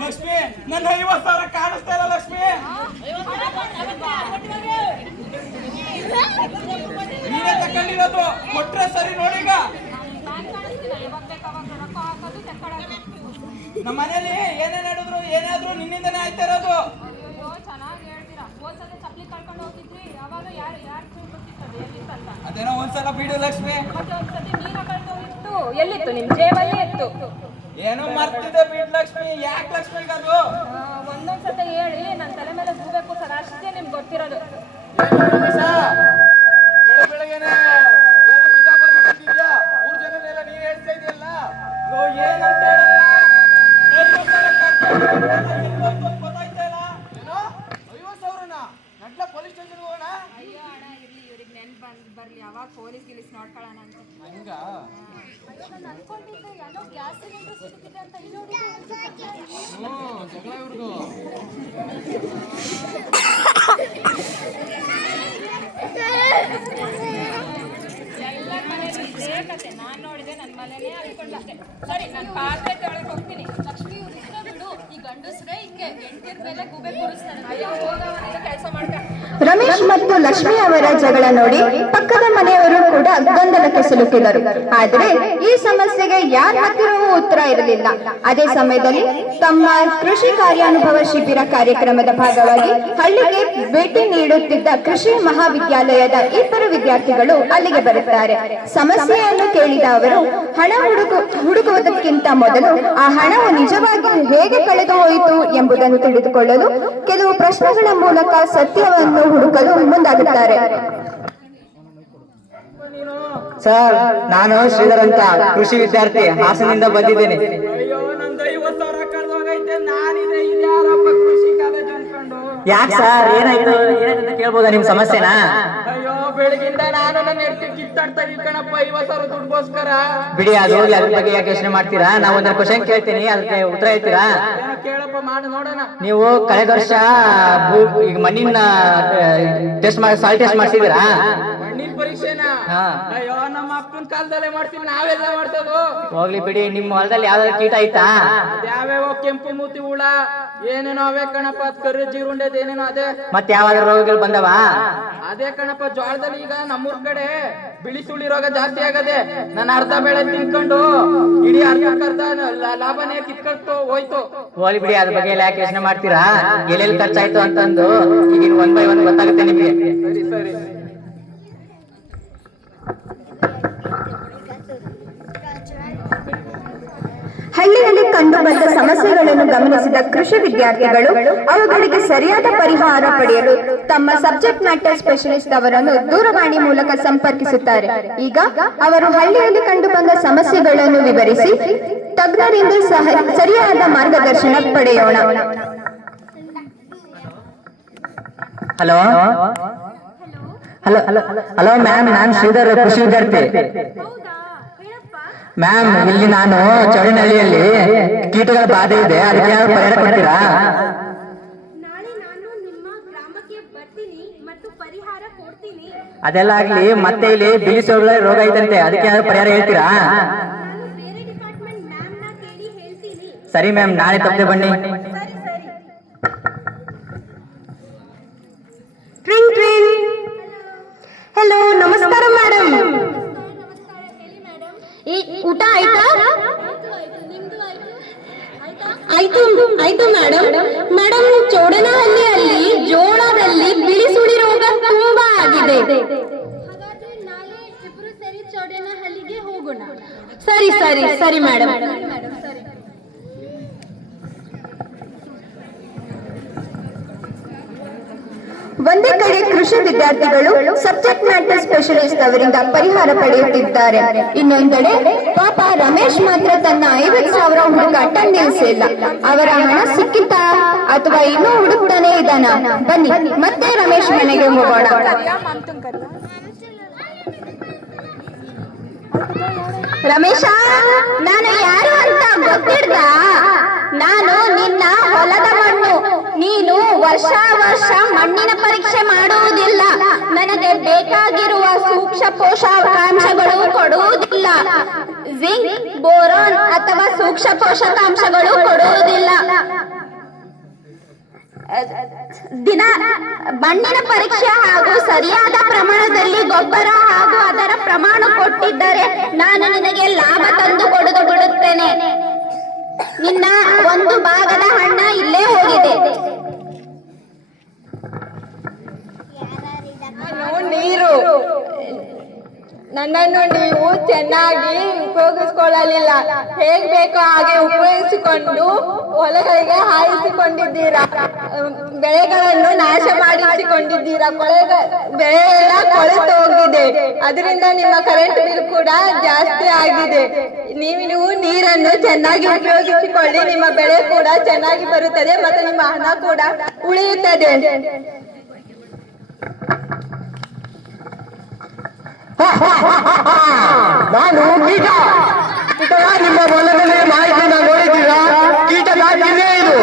ಲಕ್ಷ್ಮಿ, ನನ್ನ 50,000 ಕಾಣಿಸ್ತಾ ಇಲ್ಲ ಲಕ್ಷ್ಮಿ. ನೀನೇ ತಕೊಂಡಿರೋದು, ಕೊಟ್ರೆ ಸರಿ ನೋಡೀಗ. ನಮ್ಮ ಮನೇಲಿ ಏನೇ ನಡೆದ್ರು ಏನಾದ್ರು ನಿನ್ನಿಂದನೇ ಆಯ್ತಾ ಇರೋದು. ಅದೇನೋ ಒಂದ್ಸಲ ಬಿಡು ಲಕ್ಷ್ಮಿ. ಎಲ್ಲಿತ್ತು ನಿಮ್ ಜೇಬಲ್ಲೇ ಇತ್ತು. ಏನೋ ಮರ್ತಿದ್ದೆ ಬಿಡ್ ಲಕ್ಷ್ಮಿ. ಯಾಕೆ ಲಕ್ಷ್ಮಿಗದು? ಒಂದೊಂದ್ಸತಿ ಹೇಳಿ ನನ್ನ ತಲೆ ಮೇಲೆ ಹೋಗ್ಬೇಕು ಸರ್, ಅಷ್ಟೇ ನಿಮ್ಗೆ ಗೊತ್ತಿರೋದು. ಬೆಳಗ್ಗೆನೆ ಏನೋ ಕಿತಾಬ್ ಬಂದಿದ್ಯಾ? 3 ಜನನೆಲ್ಲ ನೀನ್ ಹೇಳ್ತಾ ಇದೆಯಲ್ಲ. ಏನಂತ ಗೊತ್ತಾಯ್ತಾ ಇಲ್ಲ? ಏನೋ 50,000ನ ನಡ್ಲ ಪೊಲೀಸ್ ಸ್ಟೇಷನ್ ಹೋಗೋಣ. ಅಯ್ಯೋ ಅಣ್ಣ, ಇರ್ಲಿ, ಇವ್ರಿಗೆ ನೆನ್ಪು ಬರ್ಲಿ, ಅವಾಗ ಪೊಲೀಸ್ ಗಿಲೀಸ್ ನೋಡ್ಕೊಳ್ಳೋಣ ಅಂತ. ಹಂಗ ನಾನು ಅನ್ಕೊಂಡಿದ್ದೆ ಏನೋ ಗ್ಯಾಸ್ ಸಿಲಿಂಡರ್ ಸಿಕ್ಕಿದೆ ಅಂತ. ಜಗಳ ಇವ್ರಿಗೂ. ಎಲ್ಲ ಮನೇಲಿ ಇದೇ ಕತೆ. ನಾನು ನೋಡಿದೆ, ನನ್ನ ಮನೇನೇ ಅನ್ಕೊಂಡೆ. ಸರಿ, ನಾನು ಪಾತ್ರೆ ತೊಳಕ್ ಹೋಗ್ತೀನಿ. ಲಕ್ಷ್ಮಿ, ಇವ್ರು ಇಷ್ಟ ಬಿಡು. ಈ ಗಂಡಸ್ರೆ ಹಿಂಗೆ ಹೆಂಡತಿರ ಮೇಲೆ ಗೂಬೆ ಕೂರಿಸ್ತಾರೆ. ಅಯ್ಯೋ, ಹೋಗವನಿಗೆ ಕೆಲಸ ಮಾಡ್ತಾರೆ. ರಮೇಶ್ ಮತ್ತು ಲಕ್ಷ್ಮಿ ಅವರ ಜಗಳ ನೋಡಿ ಪಕ್ಕದ ಮನೆಯವರು ಕೂಡ ಗೊಂದಲಕ್ಕೆ ಸಿಲುಕಿದರು. ಆದರೆ ಈ ಸಮಸ್ಯೆಗೆ ಯಾರ ಹತ್ತಿರವೂ ಉತ್ತರ ಇರಲಿಲ್ಲ. ಅದೇ ಸಮಯದಲ್ಲಿ ತಮ್ಮ ಕೃಷಿ ಕಾರ್ಯಾನುಭವ ಶಿಬಿರ ಕಾರ್ಯಕ್ರಮದ ಭಾಗವಾಗಿ ಹಳ್ಳಿಗೆ ಭೇಟಿ ನೀಡುತ್ತಿದ್ದ ಕೃಷಿ ಮಹಾವಿದ್ಯಾಲಯದ 2 ವಿದ್ಯಾರ್ಥಿಗಳು ಅಲ್ಲಿಗೆ ಬರುತ್ತಾರೆ. ಸಮಸ್ಯೆಯನ್ನು ಕೇಳಿದ ಅವರು ಹಣ ಹುಡುಕುವುದಕ್ಕಿಂತ ಮೊದಲು ಆ ಹಣವು ನಿಜವಾಗಿ ಹೇಗೆ ಕಳೆದು ಹೋಯಿತು ಎಂಬುದನ್ನು ತಿಳಿದುಕೊಳ್ಳಲು ಕೆಲವು ಪ್ರಶ್ನೆಗಳ ಮೂಲಕ ಸತ್ಯವನ್ನು ಹುಡುಕಲು ಮುಂದಾಗುತ್ತಾರೆ. ಸರ್, ನಾನು ಶ್ರೀಧರ್ ಅಂತ ಕೃಷಿ ವಿದ್ಯಾರ್ಥಿ ಹಾಸನಿಂದ ಬಂದಿದ್ದೇನೆ. ಅಯ್ಯೋ, ನಂದು 50,000 ಕಳೆದೋಗೈತೆ. ನಾನಿದೆ ಇದ್ಯಾರಪ್ಪ ಕೃಷಿ ಕಾಲೇಜ್ ಅನ್ಕೊಂಡು. ಯಾಕೆ ಸರ್, ಏನಾಯ್ತು ಅಂತ ಕೇಳ್ಬೋದಾ ನಿಮ್ ಸಮಸ್ಯೆನಾ? ಅಯ್ಯೋ, ಬೆಳಗಿಂದ ನಾನು ನನ್ನ ಹೆಂಡತಿ ಕಿತ್ತಾಡ್ತಾ ಕಣಪ್ಪ 50,000 ದುಡ್ಗೋಸ್ಕರ. ಬಿಡಿ, ಅದು ಹೋಗ್ಲಿ. ಅದ್ರ ಬಗ್ಗೆ ಯಾಕೆ ಯೋಚನೆ ಮಾಡ್ತೀರಾ? ನಾವು ಒಂದು ಕ್ವಶನ್ ಕೇಳ್ತೀನಿ, ಅದಕ್ಕೆ ಉತ್ತರ ಹೇಳ್ತೀರಾ? ಏನೋ ಕೇಳಪ್ಪ, ಮಾಡಿ ನೋಡೋಣ. ನೀವು ಕಳೆದ ವರ್ಷ ಈಗ ಮಣ್ಣಿನ ಟೆಸ್ಟ್ ಮಾಡಿ ಸಾಯಿಲ್ ಟೆಸ್ಟ್ ಮಾಡಿಸಿದೀರಾ? ಮಣ್ಣಿನ ಪರೀಕ್ಷೆನಾ? ಅಯ್ಯೋ, ನಮ್ಮ ಅಪ್ಪನ ಕಾಲದಲ್ಲೇ ಮಾಡ್ತೀವಿ, ನಾವೆಲ್ಲ ಮಾಡ್ತದೋ. ಹೋಗ್ಲಿ ಬಿಡಿ. ನಿಮ್ಮ ಹೊಲದಲ್ಲಿ ಯಾವ್ದಾದ್ರು ಕೀಟ ಆಯ್ತಾ? ಯಾವ್ಯಾವ ಕೆಂಪು ಮೂತಿ ಹುಳ ಏನೇನೋ ಅವೇ ಕಣಪ್ಪ. ಅದ್ ಕರ್ರಿ ಜೀರುಂಡೆದ್ ಏನೇನೋ ಅದೇ. ಮತ್ತೆ ಯಾವ್ದಾದ್ರು ರೋಗಗಳು ಬಂದವ? ಅದೇ ಕಣಪ್ಪ, ಜೋಳದಲ್ಲಿ ಈಗ ನಮ್ಮೂರ್ ಕಡೆ ಬಿಳಿ ಸುಳಿ ರೋಗ ಜಾಸ್ತಿ ಆಗದೆ. ನಾನು ಅರ್ಧ ಬೆಳೆ ತಿನ್ಕೊಂಡು ಇಡೀ ಅರ್ಧ ಲಾಭನೇ ಕಿತ್ಕೊಳ್ತು ಹೋಯ್ತು. ಹೋಗ್ಲಿ ಬಿಡಿ, ಅದ್ರ ಬಗ್ಗೆ ಎಲ್ಲ ಯಾಕೆ ಯೋಚನೆ ಮಾಡ್ತೀರಾ? ಎಲ್ಲೆಲ್ಲಿ ಖರ್ಚಾಯ್ತು ಅಂತಂದು ಈಗ 1 by 1 ಗೊತ್ತಾಗುತ್ತೆ ನಿಮ್ಗೆ. ಸರಿ ಸರಿ. ಹಳ್ಳಿಯಲ್ಲಿ ಕಂಡುಬಂದ ಸಮಸ್ಯೆಗಳನ್ನು ಗಮನಿಸಿದ ಕೃಷಿ ವಿದ್ಯಾರ್ಥಿಗಳು ಅವುಗಳಿಗೆ ಸರಿಯಾದ ಪರಿಹಾರ ಪಡೆಯಲು ತಮ್ಮ ಸಬ್ಜೆಕ್ಟ್ ಮ್ಯಾಟರ್ ಸ್ಪೆಷಲಿಸ್ಟ್ ಅವರನ್ನು ದೂರವಾಣಿ ಮೂಲಕ ಸಂಪರ್ಕಿಸುತ್ತಾರೆ. ಈಗ ಅವರು ಹಳ್ಳಿಯಲ್ಲಿ ಕಂಡುಬಂದ ಸಮಸ್ಯೆಗಳನ್ನು ವಿವರಿಸಿ ತಜ್ಞರಿಂದ ಸರಿಯಾದ ಮಾರ್ಗದರ್ಶನ ಪಡೆಯೋಣ. Hello hello hello hello ma'am, ನಾನು ಶ್ರೀಧರ್, ಕೃಷಿ ವಿದ್ಯಾರ್ಥಿ. ಮ್ಯಾಮ್, ಇಲ್ಲಿ ನಾನು ಚೌಡನಹಳ್ಳಿಯಲ್ಲಿ ಕೀಟಗಳ ಬಾಧೆ ಇದೆ, ಅದಕ್ಕೆ ಯಾರು ಪರಿಹಾರ ಕೊಡ್ತೀರಾ? ನಾಳೆ ನಾನು ನಿಮ್ಮ ಗ್ರಾಮಕ್ಕೆ ಬರ್ತೀನಿ ಮತ್ತು ಪರಿಹಾರ ಕೊಡ್ತೀನಿ. ಅದೆಲ್ಲ ಆಗ್ಲಿ, ಮತ್ತೆ ಇಲ್ಲಿ ಬಿಳಿ ಸೊಳ್ಳೆ ರೋಗ ಐತಂತೆ, ಅದಕ್ಕೆ ಯಾರು ಪರಿಹಾರ ಹೇಳ್ತೀರಾ? ನಾನು ಬೇರೆ ಡಿಪಾರ್ಟ್ಮೆಂಟ್ ಮ್ಯಾಮ್ನ ಕೇಳಿ ಹೇಳ್ತೀನಿ. ಸರಿ ಮ್ಯಾಮ್, ನಾಳೆ ತಪ್ಪದೆ ಬನ್ನಿ. ಸರಿ ಸರಿ. ಟ್ರಿಂಗ್ ಟ್ರಿಂಗ್. ಹಲೋ, ನಮಸ್ಕಾರ ಮೇಡಮ್. ನಮಸ್ಕಾರ, ಹೇಳಿ ಮೇಡಮ್. ಊಟ ಆಯ್ತಾ? ನಿಮ್ದು ಆಯ್ತು? ಆಯ್ತು ಆಯ್ತು ಮೇಡಮ್. ಮೇಡಮ್, ಚೌಡನಹಳ್ಳಿಯಲ್ಲಿ ಜೋಳದಲ್ಲಿ ಬಿಳಿ ಸುಳಿ ರೋಗ ತುಂಬಾ ಆಗಿದೆ. ಹಾಗಾದ್ರೆ ನಾಳೆ ಇಬ್ರು ಸೇರಿ ಚೌಡನಹಳ್ಳಿಗೆ ಹೋಗೋಣ. ಸರಿ ಸರಿ ಸರಿ ಮೇಡಮ್. ಮೇಡಮ್, ಸರಿ. ಒಂದೇ ಕಡೆ ಕೃಷಿ ವಿದ್ಯಾರ್ಥಿಗಳು ಸಬ್ಜೆಕ್ಟ್ ಮ್ಯಾಟರ್ ಸ್ಪೆಷಲಿಸ್ಟ್ ಅವರಿಂದ ಪರಿಹಾರ ಪಡೆಯುತ್ತಿದ್ದಾರೆ. ಇನ್ನೊಂದೆಡೆ ಪಾಪ ರಮೇಶ್ ಮಾತ್ರ ತನ್ನ 50,000 ಹುಡುಕಾಟ ನಿಲ್ಲಿಸಿಲ್ಲ. ಅವರ ಹಣ ಸಿಕ್ಕಿತಾ ಅಥವಾ ಇನ್ನೂ ಹುಡುಕ್ತಾನೆ ಇದ್ದಾನ? ಬನ್ನಿ ಮತ್ತೆ ರಮೇಶ್ ಮನೆಗೆ ಹೋಗೋಣ. ರಮೇಶ, ನಾನು ಯಾರು ಅಂತ ಗೊತ್ತಿಡ್ದ? ನಾನು ನಿನ್ನ ಹೊಲದ ಮಣ್ಣು. ನೀನು ವರ್ಷ ವರ್ಷ ಮಣ್ಣಿನ ಪರೀಕ್ಷೆ ಮಾಡುವುದಿಲ್ಲ, ನನಗೆ ಬೇಕಾಗಿರುವ ಸೂಕ್ಷ್ಮ ಪೋಷಕಾಂಶಗಳು ಕೊಡುವುದಿಲ್ಲ. ಜಿಂಕ್, ಬೋರಾನ್ ಅಥವಾ ಸೂಕ್ಷ್ಮ ಪೋಷಕಾಂಶಗಳು ಕೊಡುವುದಿಲ್ಲ. ದಿನ ಮಣ್ಣಿನ ಪರೀಕ್ಷೆ ಹಾಗೂ ಸರಿಯಾದ ಪ್ರಮಾಣದಲ್ಲಿ ಗೊಬ್ಬರ ಹಾಗೂ ಅದರ ಪ್ರಮಾಣ ಕೊಟ್ಟಿದ್ದರೆ ನಾನು ನಿನಗೆ ಲಾಭ ತಂದು ಕೊಡುದು ಬಿಡುತ್ತೇನೆ. ನಿನ್ನ ಒಂದು ಭಾಗದ ಹಣ ಇಲ್ಲೇ ಹೋಗಿದೆ. ನೀರು ನನ್ನನ್ನು ನೀವು ಚೆನ್ನಾಗಿ ಉಪಯೋಗಿಸಿಕೊಳ್ಳಲಿಲ್ಲ. ಹೇಗ್ ಬೇಕೋ ಹಾಗೆ ಉಪಯೋಗಿಸಿಕೊಂಡು ಹೊಲಗಳಿಗೆ ಹಾಯಿಸಿಕೊಂಡಿದ್ದೀರಾ, ಬೆಳೆಗಳನ್ನು ನಾಶ ಮಾಡಿಸಿಕೊಂಡಿದ್ದೀರಾ. ಬೆಳೆ ಎಲ್ಲ ಕೊಳೆತು ಹೋಗಿದೆ. ಅದರಿಂದ ನಿಮ್ಮ ಕರೆಂಟ್ ಬಿಲ್ ಕೂಡ ಜಾಸ್ತಿ ಆಗಿದೆ. ನೀವು ನೀರನ್ನು ಚೆನ್ನಾಗಿ ಉಪಯೋಗಿಸಿಕೊಳ್ಳಿ, ನಿಮ್ಮ ಬೆಳೆ ಕೂಡ ಚೆನ್ನಾಗಿ ಬರುತ್ತದೆ ಮತ್ತು ನಿಮ್ಮ ಹಣ ಕೂಡ ಉಳಿಯುತ್ತದೆ. ನಾನು ಕೀಟ ನಿಮ್ಮ ಹೊಲದಲ್ಲಿ ಮಾಹಿತಿನ ನೋಡಿದ್ದೀರಾ? ಕೀಟದ ಜಿಲ್ಲೆ ಇದು.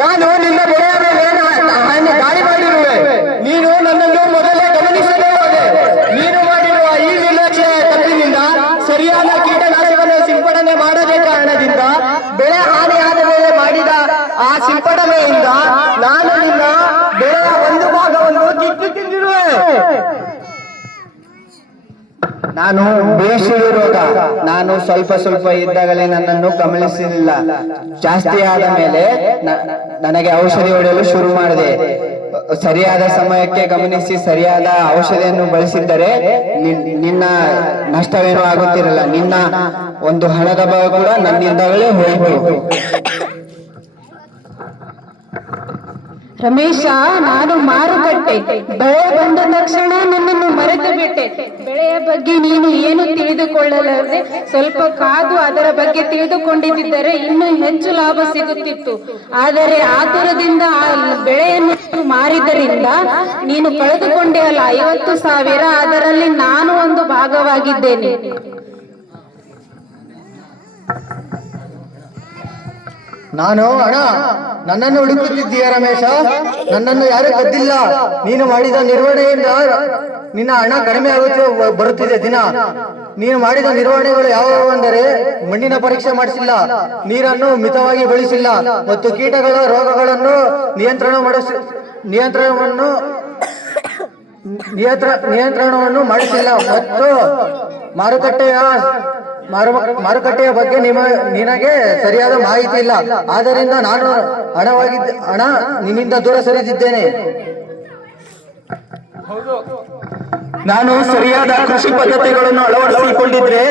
ನಾನು ನಿನ್ನ ಬೆಳೆಯ ಮೇಲೆ ದಾಳಿ ಮಾಡಿರುವೆ. ನೀನು ನನ್ನನ್ನು ಮೊದಲೇ ಗಮನಿಸದೇ ಹೋದೆ. ನೀನು ಮಾಡಿರುವ ಈ ನಿರ್ಲಕ್ಷ್ಯ ತಪ್ಪಿನಿಂದ ಸರಿಯಾದ ಕೀಟನಾಶಕವನ್ನು ಸಿಂಪಡಣೆ ಮಾಡದೇ ಕಾರಣದಿಂದ ಬೆಳೆ ಹಾನಿಯಾದ ಮೇಲೆ ಮಾಡಿದ ಆ ಸಿಂಪಡಣೆಯಿಂದ ನಾನು ನಿನ್ನ ಬೆಳೆಯ ಒಂದು ಭಾಗವನ್ನು ಕಿತ್ತು ತಿಂದಿರುವೆ. ನಾನು ಬೇಸಿಗೆ ರೋಗ ನಾನು ಸ್ವಲ್ಪ ಇದ್ದಾಗಲೇ ನನ್ನನ್ನು ಗಮನಿಸಲಿಲ್ಲ. ಜಾಸ್ತಿ ಆದ ಮೇಲೆ ನನಗೆ ಔಷಧಿ ಹೊಡೆಯಲು ಶುರು ಮಾಡಿದೆ. ಸರಿಯಾದ ಸಮಯಕ್ಕೆ ಗಮನಿಸಿ ಸರಿಯಾದ ಔಷಧಿಯನ್ನು ಬಳಸಿದ್ದರೆ ನಿನ್ನ ನಷ್ಟವೇನೂ ಆಗುತ್ತಿರಲ್ಲ. ನಿನ್ನ ಒಂದು ಹಣದ ಭಾಗ ಕೂಡ ನನ್ನಿಂದಲೇ ಹೋಯಿತು. ರಮೇಶ, ನಾನು ಮಾರುಕಟ್ಟೆ ಬೆಳೆ ಬಂದ ತಕ್ಷಣ ನನ್ನನ್ನು ಮರೆತು ಬಿಟ್ಟೆ. ಬೆಳೆಯ ಬಗ್ಗೆ ನೀನು ಏನು ತಿಳಿದುಕೊಳ್ಳಲಾರದೆ ಸ್ವಲ್ಪ ಕಾದು ಅದರ ಬಗ್ಗೆ ತಿಳಿದುಕೊಂಡಿದ್ದರೆ ಇನ್ನೂ ಹೆಚ್ಚು ಲಾಭ ಸಿಗುತ್ತಿತ್ತು. ಆದರೆ ಆತುರದಿಂದ ಆ ಬೆಳೆಯನ್ನು ಮಾರಿದ್ದರಿಂದ ನೀನು ಕಳೆದುಕೊಂಡೆ ಅಲ್ಲ 50,000. ಅದರಲ್ಲಿ ನಾನು ಒಂದು ಭಾಗವಾಗಿದ್ದೇನೆ. ನಾನು ಹಣ ನನ್ನನ್ನು ಹುಡುಕುತ್ತಿದ್ದೀಯ ರಮೇಶ? ನನ್ನನ್ನು ಯಾರು ಕದ್ದಿಲ್ಲ. ನೀನು ಮಾಡಿದ ನಿರ್ವಹಣೆಯಿಂದ ನಿನ್ನ ಹಣ ಕಡಿಮೆ ಆಗುತ್ತಾ ಬರುತ್ತಿದೆ ದಿನ. ನೀನು ಮಾಡಿದ ನಿರ್ವಹಣೆಗಳು ಯಾವುವೆಂದರೆ ಮಣ್ಣಿನ ಪರೀಕ್ಷೆ ಮಾಡಿಸಿಲ್ಲ, ನೀರನ್ನು ಮಿತವಾಗಿ ಬಳಸಿಲ್ಲ ಮತ್ತು ಕೀಟಗಳ ರೋಗಗಳನ್ನು ನಿಯಂತ್ರಣವನ್ನು ಮಾಡಿಸಿಲ್ಲ ಮತ್ತು ಮಾರುಕಟ್ಟೆಯ ಬಗ್ಗೆ ನಿನಗೆ ಸರಿಯಾದ ಮಾಹಿತಿ ಇಲ್ಲ. ಆದ್ದರಿಂದ ನಾನು ಹಣ ನಿನ್ನಿಂದ ದೂರ ಸರಿದಿದ್ದೇನೆ. ನಾನು ಸರಿಯಾದ ಕೃಷಿ ಪದ್ಧತಿಗಳನ್ನು ಅಳವಡಿಸಿಕೊಂಡಿದ್ರೆ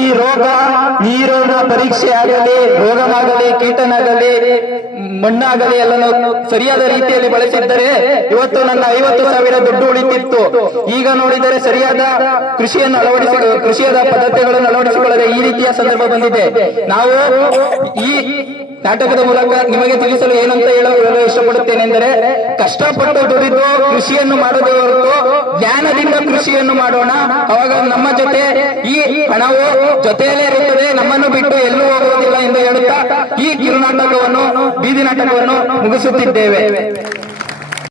ಈ ರೋಗ ಪರೀಕ್ಷೆ ಆಗಲಿ, ರೋಗವಾಗಲಿ, ಕೀಟನಾಗಲಿ, ಮಣ್ಣಾಗಲಿ ಎಲ್ಲನೂ ಸರಿಯಾದ ರೀತಿಯಲ್ಲಿ ಬಳಸಿದ್ದರೆ ಇವತ್ತು ನನ್ನ 50,000 ದುಡ್ಡು ಉಳಿತಿತ್ತು. ಈಗ ನೋಡಿದರೆ ಸರಿಯಾದ ಕೃಷಿಯಾದ ಪದ್ಧತಿಗಳನ್ನು ಅಳವಡಿಸಿಕೊಳ್ಳದೆ ಈ ರೀತಿಯ ಸಂದರ್ಭ ಬಂದಿದೆ. ನಾವು ಈ ನಾಟಕದ ಮೂಲಕ ನಿಮಗೆ ತಿಳಿಸಲು ಏನಂತ ಹೇಳಲು ಇಷ್ಟಪಡುತ್ತೇನೆ ಎಂದರೆ, ಕಷ್ಟಪಟ್ಟು ದುಡಿದು ಕೃಷಿಯನ್ನು ಮಾಡದೇ ಹೊರತು ಜ್ಞಾನದಿಂದ ಕೃಷಿಯನ್ನು ಮಾಡೋಣ. ಅವಾಗ ನಮ್ಮ ಜೊತೆ ಈ ಹಣವು ಜೊತೆಯಲ್ಲೇ ಇರುತ್ತದೆ, ನಮ್ಮನ್ನು ಬಿಟ್ಟು ಎಲ್ಲೂ ಹೋಗುವುದಿಲ್ಲ ಎಂದು ಹೇಳುತ್ತಾ ಈ ಕಿರುನಾಟಕವನ್ನು, ಬೀದಿ ನಾಟಕವನ್ನು ಮುಗಿಸುತ್ತಿದ್ದೇವೆ.